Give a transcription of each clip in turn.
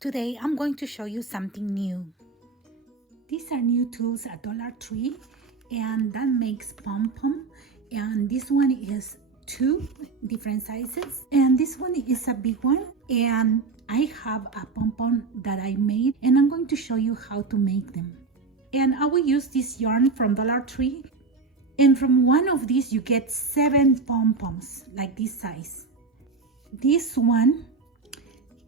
Today I'm going to show you something new. These are new tools at Dollar Tree, and that makes pom pom. And this one is two different sizes, and this one is a big one. And I have a pom pom that I made, and I'm going to show you how to make them. And I will use this yarn from Dollar Tree, and from one of these you get 7 pom poms like this size. This one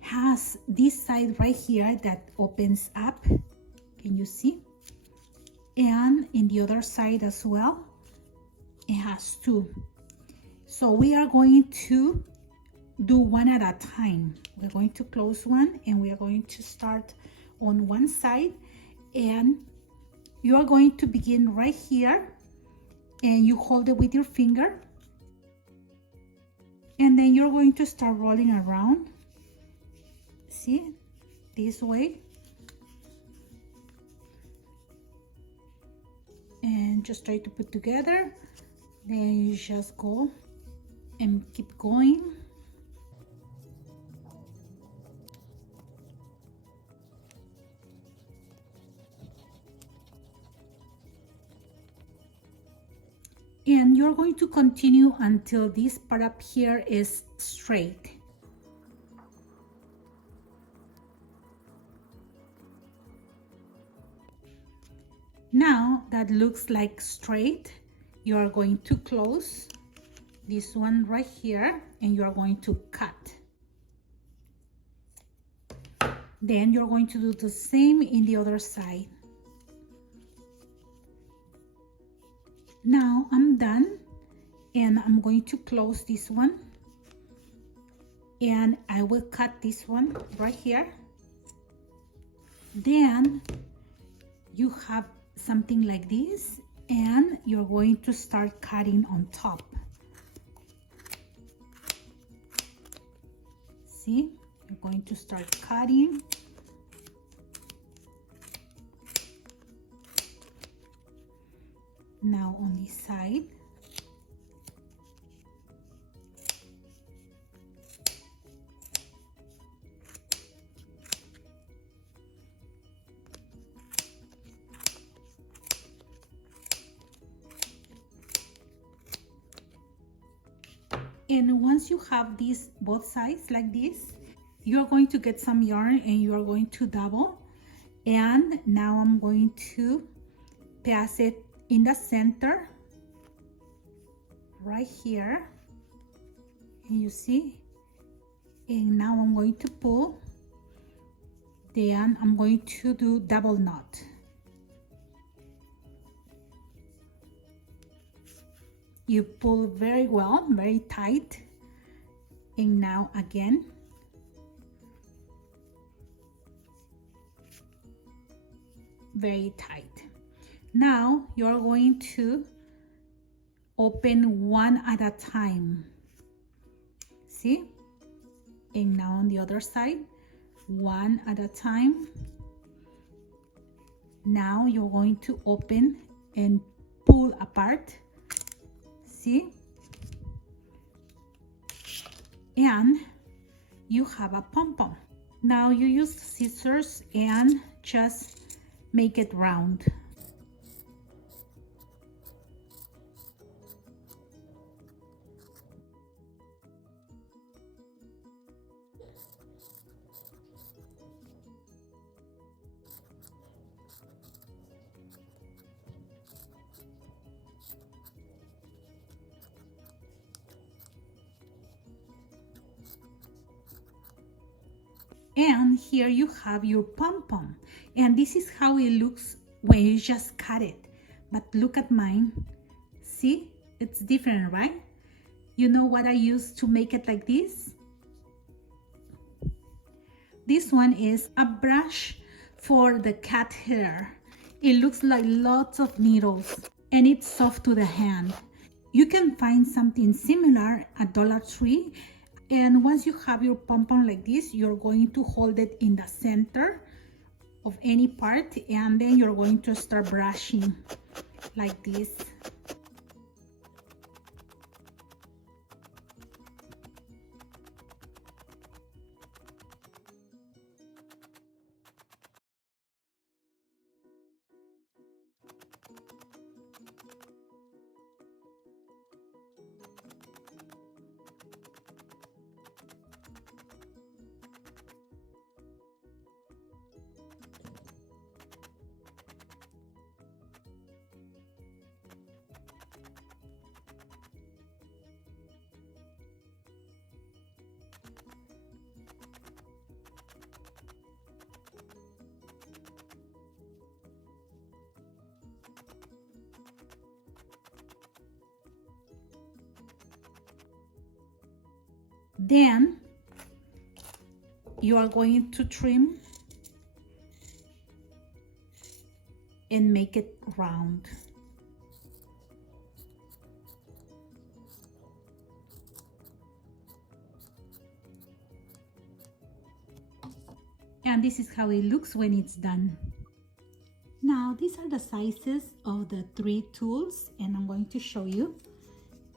has this side right here that opens up, can you see? And in the other side as well, it has 2. So we are going to do one at a time. We're going to close one and we are going to start on one side, and you are going to begin right here and you hold it with your finger, and then you're going to start rolling around. See, this way, and just try to put together. Then you just go and keep going. And you're going to continue until this part up here is straight. Now that looks like straight, you are going to close this one right here and you are going to cut. Then you're going to do the same in the other side. Now I'm done, and I'm going to close this one, and I will cut this one right here. Then you have something like this, and you're going to start cutting on top. See, you're going to start cutting. Now on this side. And once you have these both sides like this, you're going to get some yarn and you are going to double. And now I'm going to pass it in the center right here, and you see, and now I'm going to pull. Then I'm going to do double knot. You pull very well, very tight, and now again. Very tight. Now you're going to open one at a time. See? And now on the other side, one at a time. Now you're going to open and pull apart. See? And you have a pom pom. Now you use scissors and just make it round. And here you have your pom pom, and this is how it looks when you just cut it. But look at mine. See, it's different, right? You know what I use to make it like this? This one is a brush for the cat hair. It looks like lots of needles, and it's soft to the hand. You can find something similar at Dollar Tree. And once you have your pom pom like this, you're going to hold it in the center of any part, and then you're going to start brushing like this. Then you are going to trim and make it round. And this is how it looks when it's done. Now these are the sizes of the 3 tools, and I'm going to show you.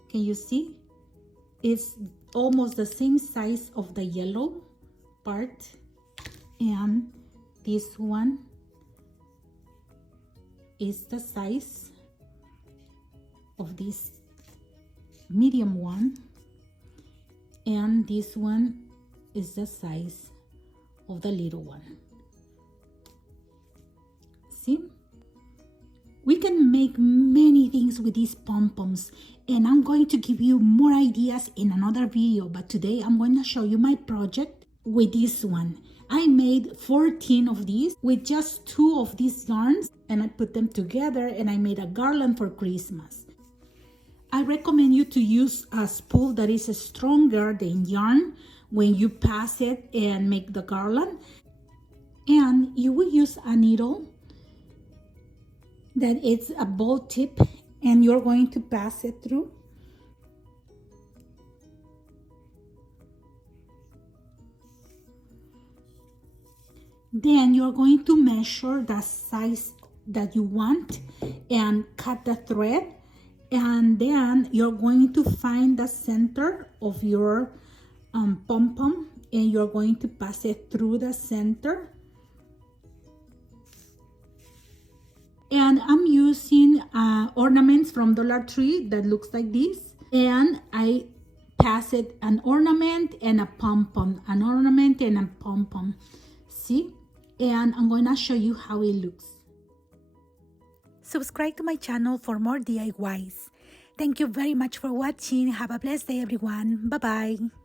Can you see? It's almost the same size of the yellow part, and this one is the size of this medium one, and this one is the size of the little one. See? We can make many things with these pom-poms, and I'm going to give you more ideas in another video, but today I'm going to show you my project with this one. I made 14 of these with just 2 of these yarns, and I put them together and I made a garland for Christmas. I recommend you to use a spool that is stronger than yarn when you pass it and make the garland. And you will use a needle that it's a ball tip, and you're going to pass it through. Then you're going to measure the size that you want and cut the thread, and then you're going to find the center of your pom-pom, and you're going to pass it through the center. And I'm using ornaments from Dollar Tree that looks like this, and I pass it an ornament and a pom-pom, an ornament and a pom-pom. See? And I'm going to show you how it looks. Subscribe to my channel for more DIYs. Thank you very much for watching. Have a blessed day, everyone. Bye-bye.